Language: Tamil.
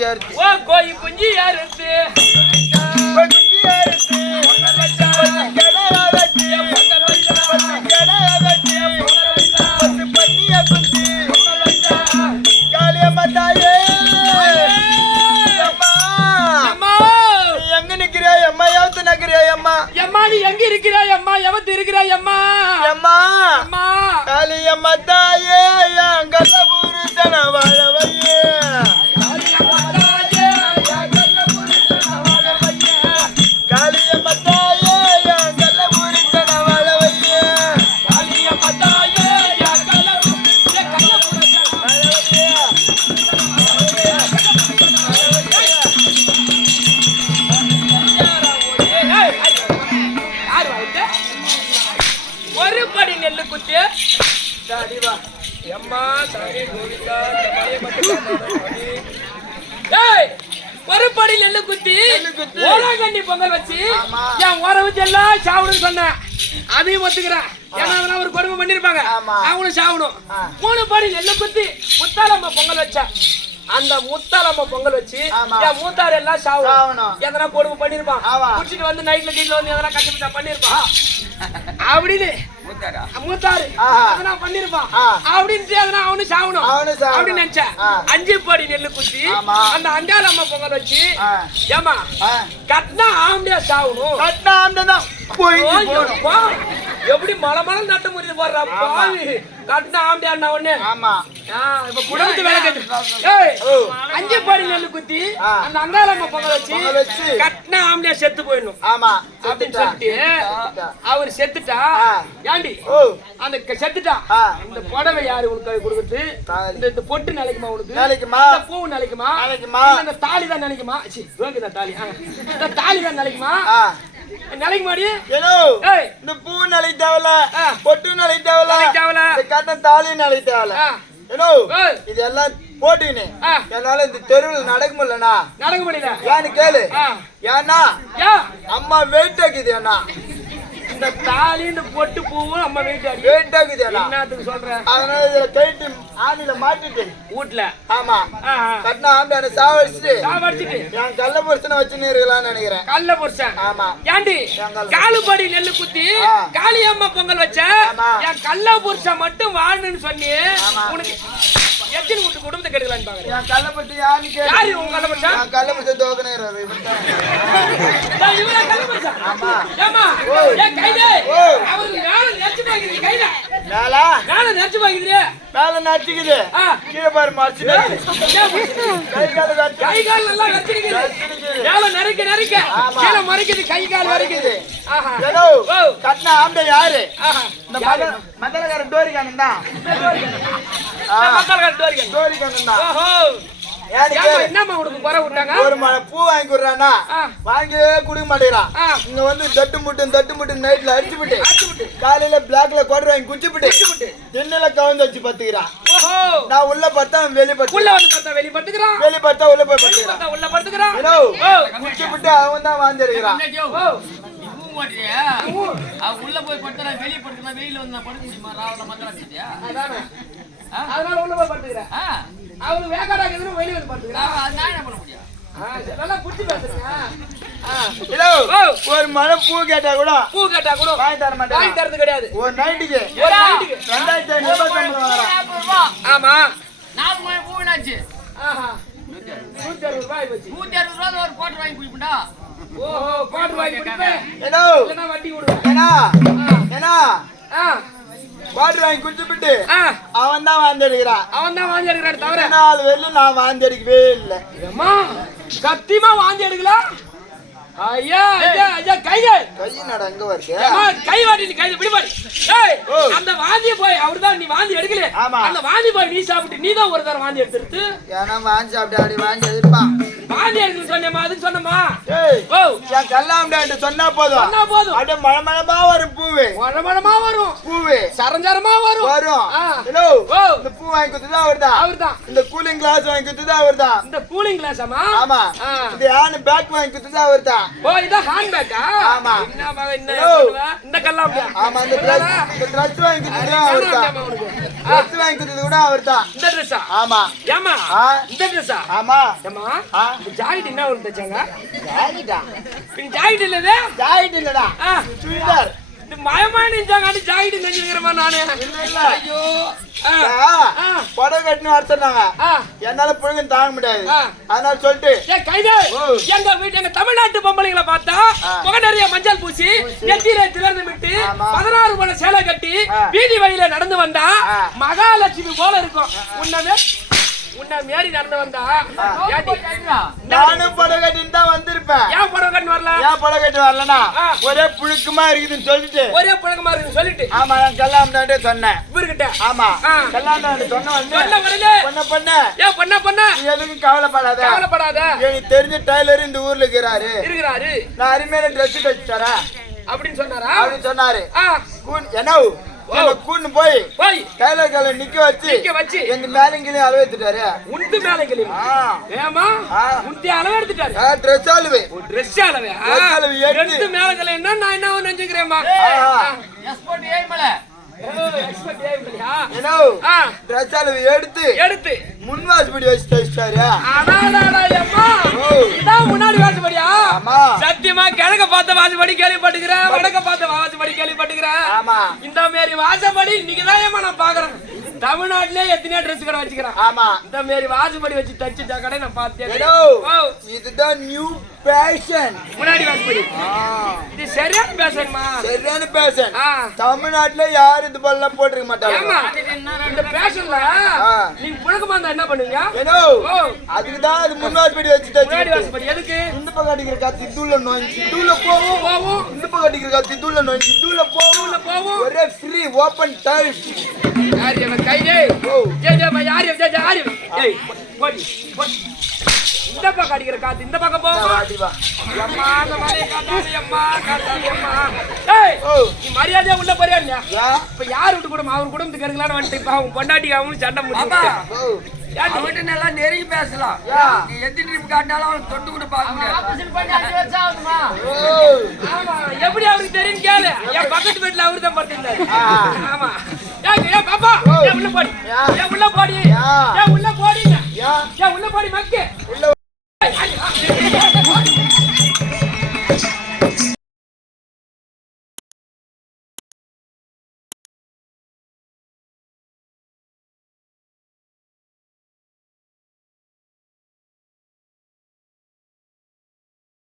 குஞ்சு அறுத்து ஓ கோழி குஞ்சு அறுத்து குஞ்சு அறுத்து நீ எங்க இருக்கிறாய் அம்மா எவத்து இருக்கிறாய் அம்மா அம்மா அம்மா காளியம்மா தாயே எங்கல்ல புருஷன வாழவையே காளியம்மா தாயே எங்கல்ல புருஷன வாழவையே காளியம்மா தாயே எங்கல்ல புருஷன வாழவையே ஒரு படி நெல்லு குத்தி தாடிவா அம்மா தாடி கோவிந்தா ஏய் ஒரு படி நெல்லு குத்தி ஓரங்கண்ணி பொங்கல் வச்சு என் ஓர வச்சு எல்லாம் சாவணும்னு சொன்னேன் அதையும் ஒத்துக்கிறேன் ஏன்னா அதெல்லாம் ஒரு கொடுமை பண்ணிருப்பாங்க அவனும் சாவணும் 3 படி நெல்லு குத்தி முத்தாலம்மா பொங்கல் வச்சா அந்த முத்தாலம்மா பொங்கல் வச்சு என் மூத்தாரு எல்லாம் சாவணும் எதனா கொடுமை பண்ணிருப்பான் குடிச்சிட்டு வந்து நைட்ல கீட்ல வந்து எதனா கஷ்டப்பட்டா பண்ணிருப்பான் அப்படின்னு மூத்தாரு அதெல்லாம் பண்ணிருப்பான் அப்படின்ட்டு அதெல்லாம் அவனு சாவணும் அப்படின்னு நினைச்சேன் 5 படி நெல்லு குத்தி அந்த அங்காளம்மா பொங்கல் வச்சு ஏமா கட்டினா ஆம்படியா சாவணும் கட்டினா ஆம்படியா எப்படி மலை மலை நட்ட முடிது போடுறா பாவி கட்டினா ஆம்படியா ஒண்ணு இப்ப குடும்பத்து வேலை கேட்டு 5 படி நெல்லு குத்தி அந்த அங்காளம்மா பொங்கல் வச்சு கட்டினா ஆம்படியா செத்து போயிடணும் அப்படின்னு சொல்லிட்டு அவர் செத்துட்டா ஏண்டி அந்த செத்துட்டா இந்த புடவை யாரு உனக்கு கொடுக்குறது இந்த பொட்டு நினைக்குமா உனக்கு இந்த பூ நினைக்குமா இந்த தாலி தான் நினைக்குமா தாலி இந்த தாலி தான் நினைக்குமா நிலைக்கு மாடி இந்த பூ நிலை தேவல பொட்டு நிலை தேவல கட்ட தாலி நிலை தேவல இதெல்லாம் போட்டுன்னு என்னால இந்த தெருவில் நடக்க முடியல ஏன்னு கேளு ஏன்னா அம்மா வெயிட் ஆக்குது அண்ணா இந்த தாலின்னு பொட்டு பூவும் அம்மா வெயிட் ஆக்குது என்னத்துக்கு சொல்றேன் அதனால இதுல கைட்டு ஆணில மாட்டிட்டு வீட்டுல ஆமா கட்டினா ஆம்பளை சாவடிச்சுட்டு என் கள்ள புருஷனை வச்சுன்னு இருக்கலாம்னு நினைக்கிறேன் கள்ள புருஷன் ஆமா ஏண்டி காலுபடி நெல்லு குத்தி காளி அம்மா பொங்கல் வச்ச என் கள்ள புருஷன் மட்டும் வாழணும்னு சொன்னி உனக்கு எத்தனை வீட்டு குடும்பத்தை கெடுக்கலான்னு பாக்குறேன் என் கள்ள புருஷன் யாரு உங்க கள்ள புருஷன் என் கள்ள புருஷன் தோக்கனே ஆமா ஏமா ஏன் கைதே அவரு நாளை நெச்சு பாக்குறீங்க கைதே நாளை நெச்சு பாக்குறீங்க மேல நச்சுக்குது கீழே பாரு மறைச்சு கை கால் நல்லா நச்சுக்குது மேல நறுக்க கீழே மறைக்குது கை கால் வரைக்குது கட்டின ஆம்பளை யாரு இந்த மதலகாரன் டோரிக்கானன் தான் டோரிக்கானன் தான் என்னம்மா உனக்கு குறை விட்டாங்க ஒரு பூ வாங்கி கொடுறானா வாங்கியே குடுக்க மாட்டேங்கிறான் இங்க வந்து தட்டு முட்டு நைட்ல அடிச்சுட்டு காலையில பிளாக்ல குவாட்டர் வாங்கி குடிச்சுட்டு திண்ணில கவுந்து வச்சு பத்துக்கிறான் நான் உள்ள பார்த்தா வெளியே வெளிப்படுத்தா உள்ள போய் பத்துக்கிறான் குடிச்சுட்டு அவன் தான் வாழ்ந்துருக்கிறான் உள்ள போய் படுத்தா வெளியே படுத்தா வெயில வந்து படுக்க முடியுமா ராவல மக்கள் அதனால உள்ள போய் படுத்துக்கிறேன் அவரு வேகாடா எதுவும் வெளியே வந்து படுத்துக்கிறான் நான் என்ன பண்ண முடியும் நல்லா புடிச்சு பேசுறீங்க ஒரு மழை பூ கேட்டா கூட வாங்கி தர மாட்டேன் வாங்கி தரது கிடையாது ஒரு நைட்டுக்கு 2500 ஆமா 4 மணி பூ என்னாச்சு 160 ரூபாய் போச்சு 160 ரூபாய் ஒரு கோட்டர் வாங்கி குடிப்படா ஓஹோ கோட்டர் வாங்கி குடிப்பே இல்லனா வட்டி கொடுவேன் ஏனா வாட்டர் வாங்கி குடிச்சுட்டு அவன் தான் வாந்தி எடுக்கிறான் தவிர 4 வெள்ள நான் வாந்தி எடுக்கவே இல்லை சத்தியமா வாந்தி எடுக்கலாம் ஐயா கை நட அங்க வருது கை வாட்டி கை விடுபாரு அந்த வாந்தி போய் அவர்தான் நீ வாந்தி எடுக்கல அந்த வாந்தி போய் நீ சாப்பிட்டு நீ தான் ஒரு தடவை வாந்தி எடுத்துட்டு ஏன்னா வாந்தி சாப்பிட்டு அப்படி வாந்தி எடுப்பான் வாந்தி எடுக்கணும் சொன்னேமா அதுக்கு சொன்னமா என் கல்லாம்டான்ட்டு சொன்னா போதும் அப்படியே மழமழமா வரும் மழமழமா வரும் சரஞ்சரமா வரும் இந்த பூ வாங்கி கொடுத்தது அவர்தான் இந்த கூலிங் கிளாஸ் வாங்கி கொடுத்தது அவர்தான் இந்த கூலிங் கிளாஸ் ஆமா இந்த ஹேண்ட் பேக் வாங்கி கொடுத்தது அவர்தான் இத ஹேண்ட் பேக்கா ஆமா இந்த கல்லாம் ஆமா இந்த Dress வாங்கி கொடுத்தது அவர்தான் ட்ரெஸ் வாங்கி கொடுத்தது கூட அவர்தான். இந்த ட்ரெஸ்ஸா? ஆமா. ஏமா ஆ. இந்த ட்ரெஸ்ஸா? ஆமா. ஏமா ஆ. ஜாக்கெட் என்ன ஒரு தச்சாங்க? ஜாக்கெட்டா? பின் ஜாக்கெட் இல்லவே? ஜாக்கெட் இல்லடா. சுடிதார். இந்த மயமா நிஞ்சாங்க ஜாக்கெட் நெஞ்சிருக்கிறமா நானே. இல்ல. ஐயோ. புடவை கட்டினு வர சொன்னாங்க. என்னால புழுங்க தாங்க முடியாது. அதனால சொல்லிட்டு கைது எங்க வீட்டு எங்க தமிழ்நாட்டு பொம்பளைங்களை பார்த்தா முக நிறைய மஞ்சள் பூசி நெத்தியில திறந்து விட்டு 16 போல சேலை கட்டி வீதி வழியில நடந்து வந்தா மகாலட்சுமி போல இருக்கும். உன்ன மேரி நடந்து வந்தா நானும் புடவை கட்டின்னு தான் வந்திருப்பேன். ஏன் புடவை கட்டு வரல? ஏன் புடவை கட்டி வரலனா ஒரே புழுக்கமா இருக்குதுன்னு சொல்லிட்டு. ஒரே புழுக்கமா இருக்குன்னு சொல்லிட்டு. ஆமா நான் கல்யாணம்டாண்டே சொன்னேன். இவர்கிட்ட. ஆமா கல்யாணம்டாண்டே சொன்ன பண்ண ஏன் பண்ண நீ எதுக்கும் கவலைப்படாத. எனக்கு தெரிஞ்ச டெய்லர் இந்த ஊர்ல இருக்கிறாரு. நான் அருமையான ட்ரெஸ் தைச்சு தரேன் அப்படின்னு சொன்னாரா? அப்படின்னு சொன்னாரு. என்ன கூண்டு போய் டெய்லர் கால நிக்க வச்சு எங்க மேலங்கிலையும் அளவு எடுத்துட்டாரு. உண்டு மேலங்கிலையும் ஏமா உண்டு அளவு எடுத்துட்டாரு. ட்ரெஸ் அளவு எடுத்து மேலங்கில என்ன நான் என்ன நினைச்சுக்கிறேன்மா. ட்ரெஸ் அளவு எடுத்து முன் வாசப்படி வச்சு தைச்சிட்டாரு. முன்னாடி வாசப்படியா? சத்தியமா கிழக்க பார்த்த வாசப்படி கேள்விப்பட்டுக்கிறேன், வடக்க பார்த்த வாசப்படி கேள்விப்பட்டுக்கிறேன். இந்த மாரி வாசப்படி இன்னைக்குதான் ஏமா நான் பாக்குறேன். தமிழ்நாட்டிலே எத்தனையோ ட்ரெஸ் கடை வச்சுக்கிறேன். இந்த மாரி வாசப்படி வச்சு தச்சுட்டா கடை நான் பார்த்தேன். இதுதான் நியூ பேஷன். முன்னாடி வாசப்படி இது சரியான பேஷன்மா. சரியான பேஷன். தமிழ்நாட்டுல யாரும் இது போல போட்டுக்க மாட்டாங்க. இந்த பேஷன்ல நீங்க புழக்கமா இருந்தா என்ன பண்ணுவீங்க? அதுக்குதான் அது முன் வாசப்படி வச்சு தச்சு. முன்னாடி வாசப்படி எதுக்கு? இந்த பக்கம் அடிக்கிற காத்து தூள நோஞ்சி தூள போவும். இந்த பக்கம் அடிக்கிற காத்து தூள நோஞ்சி தூள போவும். ஒரே ஃப்ரீ ஓபன் டைல்ஸ். யார் இவன் கைதே? யார் போடி இந்த பக்கம் அடிக்கிற காத்து இந்த பக்கம் போவா. நீ மரியாதையா உள்ள போறியா? இப்ப யார் விட்டு கூட அவர் குடும்பத்துக்கு இருக்கலான்னு வந்துட்டு இப்ப அவங்க பொண்டாட்டி அவங்களும் சண்டை முடியும். நல்லா நெருங்கி பேசலாம். எத்தனை ட்ரிப் காட்டினாலும் அவன் தொட்டு கூட பார்க்க முடியாது. எப்படி அவருக்கு தெரியும் கேளு. என் பக்கத்து வீட்டுல அவரு தான் படுத்திருந்தாரு. ஆமா பாப்பா உள்ள போடி உள்ள போடி உள்ள போடி உள்ள போடி மக்கே.